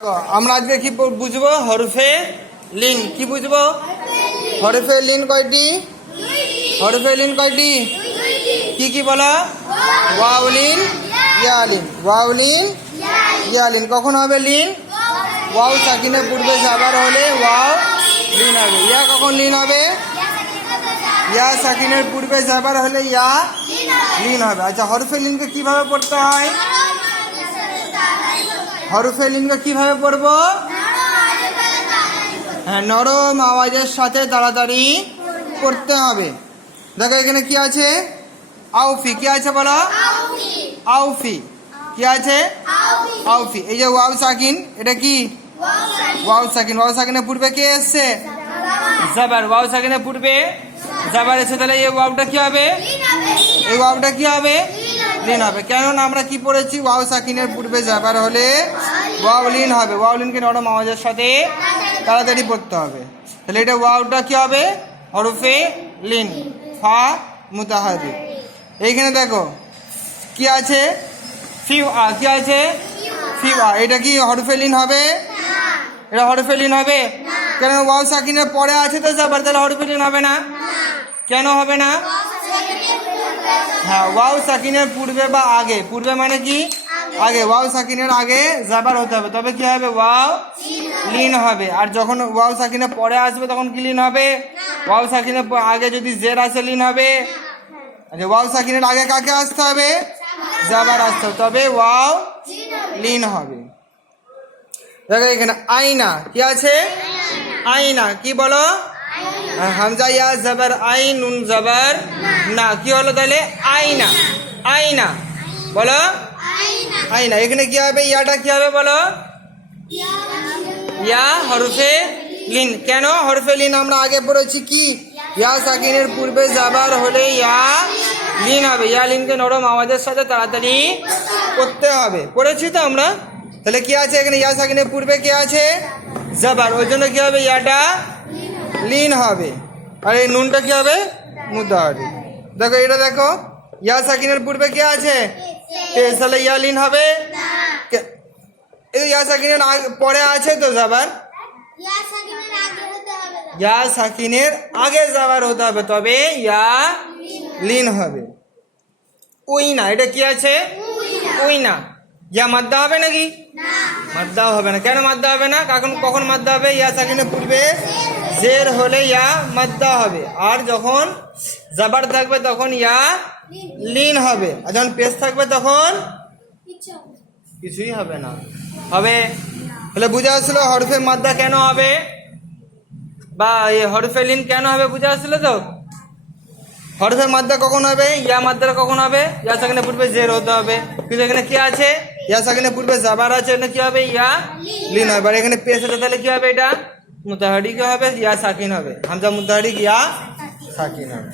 আমরা আজকে কি বুঝবো? হরফে লিন। কি বুঝবো? হরফে লিন কয়টি? হরফে লিন কয়টি? কি কি বলা? ওয়াউলিন, ইয়ালিন। ওয়াউলিন, ইয়ালিন। কখন হবে লিন? ওয়াও সাকিনের পূর্বে যাবার হলে ওয়াও লিন হবে। ইয়া কখন লিন হবে? ইয়া সাকিনের পূর্বে যাবার হলে ইয়া লিন হবে। আচ্ছা, হরফে লিনকে কিভাবে পড়তে হয়? হরফে লিনকে কিভাবে পড়বো? হ্যাঁ, নরম আওয়াজের সাথে তাড়াতাড়ি পড়তে হবে। দেখো এখানে কি আছে? আউফি। কি আছে বলো? আউফি। কি আছে? আউফি। এই যে ওয়াও সাকিন, এটা কি? ওয়াও সাকিন। ওয়াও সাকিনের পূর্বে কে এসছে? জাবার। ওয়াও সাকিনের পূর্বে জাবার এসে, তাহলে এই ওয়াওটা কি হবে? এই ওয়াওটা কি হবে? লিন হবে। কেননা আমরা কি পড়েছি? ওয়াও সাকিনের পূর্বে যাবার হলে ওয়াও লিন হবে। ওয়াও লিনকে নরম আওয়াজের সাথে তাড়াতাড়ি পড়তে হবে। তাহলে এটা ওয়াওটা কি হবে? হরফে লিন, ফা মুতাহারিক। এইখানে দেখো কি আছে? ফিউআ। কি আছে? ফিউআ। এটা কি হরফে লিন হবে? এটা হরফে লিন হবে? কেন? ওয়াও সাকিনের পরে আছে তো যাবার, তাহলে হরফে লিন হবে না। কেন হবে না? হ্যাঁ, ওয়াও সাকিনের পূর্বে বা আগে। পূর্বে মানে কি? আগে। ওয়াও সাকিনের আগে জাবার হতে হবে, তবে কি হবে? ওয়াও লিন হবে। আর যখন ওয়াও সাকিনের পরে আসবে তখন কি লিন হবে? ওয়াও সাকিনের আগে যদি জের আসে লিন হবে। আচ্ছা, ওয়াও সাকিনের আগে কাকে আসতে হবে? জাবার আসতে হবে, তবে ওয়াও লিন হবে। দেখো এখানে আইনা। কি আছে? আইনা। কি বলো? হামজা ইয়া জাবার আই, নুন জাবার না। কি হলো তাহলে? আইনা। আইনা বলো। আইনা। এখানে কি হবে? ইয়াটা কি হবে বলো? ইয়া হরফে লিন। কেন হরফে লিন? আমরা আগে পড়েছি কি? ইয়া সাকিনের পূর্বে যাবার হলে ইয়া লিন হবে। ইয়া লিনকে নরম আওয়াজের সাথে তাড়াতাড়ি করতে হবে। পড়েছি তো আমরা। তাহলে কি আছে এখানে? ইয়া সাকিনের পূর্বে কি আছে? জাবার। ওই জন্য কি হবে? ইয়াটা লিন হবে। আর এই নুনটা কি হবে? মুতাহারিক। দেখো এটা দেখো, ইয়া সাকিনের পূর্বে কি আছে? তাহলে ইয়া লিন হবে? এই ইয়া সাকিনের পরে আছে তো জাবার। ইয়া সাকিনের আগে জাবার হতে হবে, তবে ইয়া লিন হবে। উই না। এটা কি আছে? উই না। ইয়া মাদ্দা হবে নাকি? মাদ্দা হবে না। কেন মাদ্দা হবে না? কখন মাদ্দা হবে? ইয়া সাকিনের পূর্বে জের হলে ইয়া মাদ্দা হবে, আর যখন জাবার থাকবে তখন ইয়া লিন হবে, আর যখন পেশ থাকবে তখন কিছুই হবে না। হবে? তাহলে বুঝা আসলো হরফে মাদ্দা কেন হবে, বা এই হরফে লিন কেন হবে? বুঝা আসলো তো? হরফে মাদ্দা কখন হবে? ইয়া মাদ্দাটা কখন হবে? ইয়া সাকিনের পূর্বে জের হতে হবে। কিন্তু এখানে কি আছে? ইয়া সাকিনের পূর্বে জাবার আছে, এটা কি হবে? ইয়া লিন হবে। আর এখানে পেশ আছে, তাহলে কি হবে? এটা মুতাহারিক হবে, ইয়া সাকিন হবে। হামজা মুতাহারিক, ইয়া সাকিন হবে।